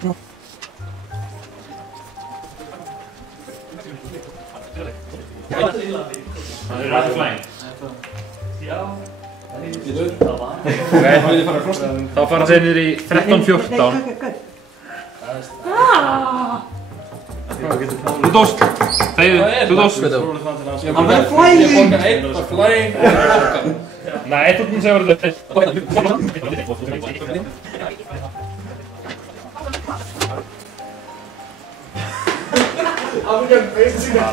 Það er ræðið flæn. Já. Þá fara þeir niður í 13-14. Þú dóst! Þegiðu, þú dóst! Hann verður flægin! Ég borga einn og flægin. Nei, þú erum segur þetta. Afrikan feist sína.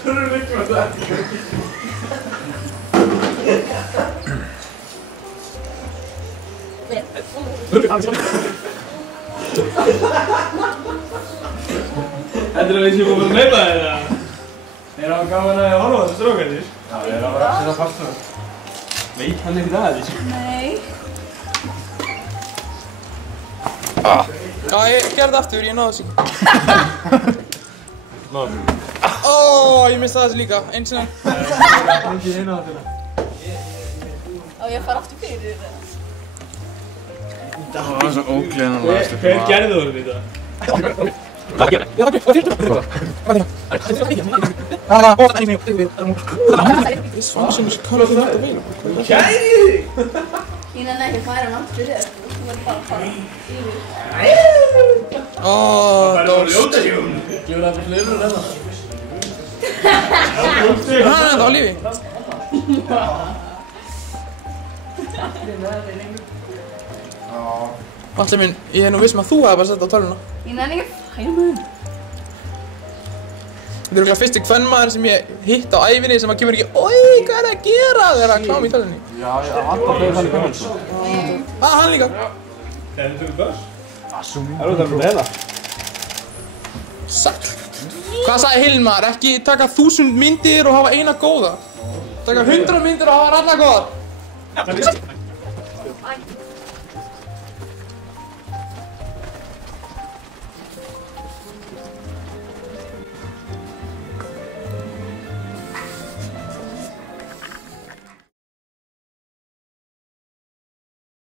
Það eru líka með það. Heldur að ég sé búin að nefna þér eða? Er það gaman að horfa á þessu strókarnir? Já, ég er að vera að setja partur. Veit hann ekkert að þessu? Nei. Já, ég gerði það aftur, ég náði þessu ekki. Ó, ég misti þessu líka, eins og enn. Ekki einu að þetta. Á ég að fara aftur fyrir þetta. Það var svo ógleðanlega stuð. Hver gerði þú þetta? This function is currently not available. Kæri! Ég nefndi ekki að færa hann aftur fyrir þetta. Þú verður bara að fara yfir. Ó, dós. Gefur það fyrir fleirur en það? Það á lífi. Allir minn, ég er nú viss að þú hefði bara sett á tölvuna. Ég nefndi ekki að færa mun. Þetta er örugglega fyrsti kvennmaður sem ég hitt á ævinni sem kemur ekki Oi, hvað er það að gera? Þegar að kláma í tölvunni. Já, ég vantar fleiri þannig komið svo. Hann líka. Það er fyrir börs? Assumi. Það er út af með hérna. Sæll. Hvað sagði Hilmar? Ekki taka 1000 myndir og hafa eina góða. Taka 100 myndir og hafa alla góða.